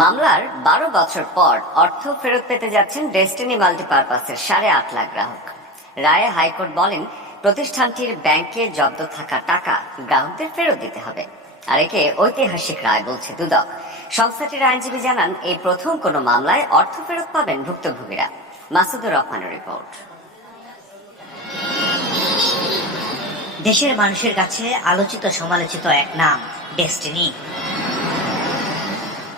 মামলার ১২ বছর পর অর্থ ফেরত পেতে যাচ্ছেন ডেস্টিনি মাল্টিপারপাসের ৮.৫ লাখ গ্রাহক। রায়ে হাইকোর্ট বলেন, প্রতিষ্ঠানটির ব্যাংকে জব্দ থাকা টাকা গ্রাহকদের ফেরত দিতে হবে। আর একে ঐতিহাসিক রায় বলছে দুদক। সংস্থাটির আইনজীবী জানান, এই প্রথম কোনো মামলায় অর্থ ফেরত পাবেন ভুক্তভোগীরা। মাসুদুর রহমানের রিপোর্ট। দেশের মানুষের কাছে আলোচিত সমালোচিত এক নাম, ডেস্টিনি।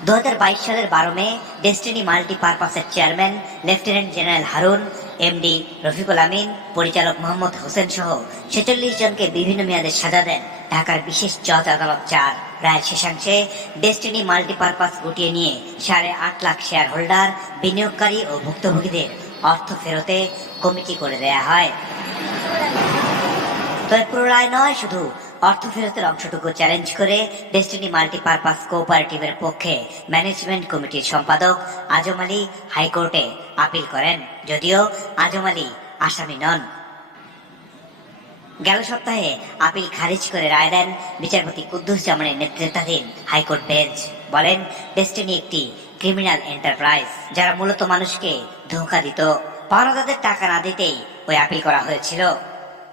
2022 সালের 12 মে ডেস্টিনি মাল্টিপারপাসের chairman lieutenant general Harun, MD Rafiqul Amin, পরিচালক মোহাম্মদ হোসেন সহ 46 জনকে বিভিন্ন মেয়াদে সাজা দেন ঢাকার বিশেষ জজ আদালত 4। রায়ের শেষাংশে ডেস্টিনি মাল্টিপারপাস গুটিয়ে নিয়ে 8.5 লাখ শেয়ার হোল্ডার, বিনিয়োগকারী ও ভুক্তভোগীদের অর্থ ফেরতে কমিটি করে দেয়া হয়। তবে পুরো রায় নয়, শুধু অর্থ ফেরতের অংশটুকু চ্যালেঞ্জ করে ডেস্টিনি মাল্টিপারপাস কোঅপারেটিভের পক্ষে ম্যানেজমেন্ট কমিটির সম্পাদক আজম আলী হাইকোর্টে আপিল করেন, যদিও আজম আলী আসামি নন। গেল সপ্তাহে আপিল খারিজ করে রায় দেন বিচারপতি কুদ্দুস জামানের নেতৃত্বাধীন হাইকোর্ট বেঞ্চ। বলেন, ডেস্টিনি একটি ক্রিমিনাল এন্টারপ্রাইজ, যারা মূলত মানুষকে ধোঁকা দিত। পাওনাদারদের টাকা না দিতেই ওই আপিল করা হয়েছিল।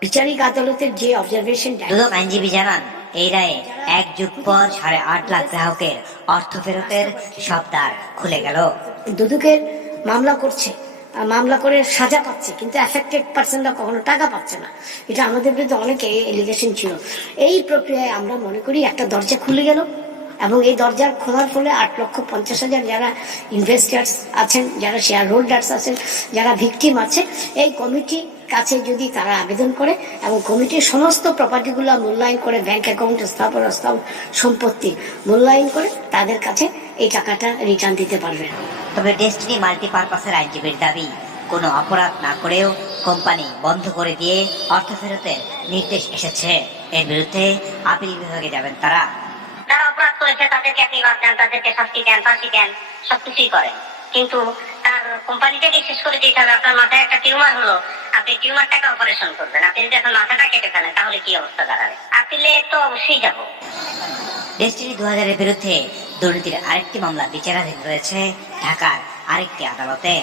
বিচারিক আদালতের যে অবজারভেশন, দুদক আইনজীবী জানান, এই রায়ে 1 যুগ পর 8.5 লাখ গ্রাহকের অর্থ ফেরতের সব দ্বার খুলে গেল। দুদকের মামলা করছে, মামলা করে সাজা পাচ্ছে, কিন্তু এফেক্টেড পার্সনরা কখনো টাকা পাচ্ছে না। এটা আমাদের বিরুদ্ধে অনেকে এলিগেশন ছিল। এই প্রক্রিয়ায় আমরা মনে করি একটা দরজা খুলে গেল, এবং এই দরজার খোলার ফলে 8,50,000 যারা ইনভেস্টার্স আছেন, যারা শেয়ার হোল্ডার্স আছেন, যারা ভিকটিম আছে, এই কমিটি কাছে যদি তারা আবেদন করে এবং কমিটির সমস্ত প্রপার্টিগুলো মূল্যায়ন করে, ব্যাংক অ্যাকাউন্ট, স্থাপনা সম্পত্তি মূল্যায়ন করে তাদের কাছে এই টাকাটা রিটার্ন দিতে পারবে। তবে ডেস্টিনি মাল্টিপারপাসের আইনজীবীর দাবি, কোনো অপরাধ না করেও কোম্পানি বন্ধ করে দিয়ে অর্থ ফেরতের নির্দেশ এসেছে। এর বিরুদ্ধে আপিল বিভাগে যাবেন তারা। যারা অপরাধ করেছে তাদেরকে আপনি বাদ দেন, তাদেরকে শাস্তি দেন, ফাঁসি দেন, সবকিছুই করেন, কিন্তু তার কোম্পানিটাকে শেষ করে দিতে হবে। আপনার মাথায় একটা টিউমার হলো, আপনি টিউমারটাকে অপারেশন করবেন। আপনি যদি এখন মাথাটা কেটে ফেলেন, তাহলে কি অবস্থা দাঁড়াবে? আপিলে তো অবশ্যই যাব। ডেস্টিনি 2000-এর বিরুদ্ধে দুর্নীতির আরেকটি মামলা বিচারাধীন রয়েছে ঢাকার আরেকটি আদালতে।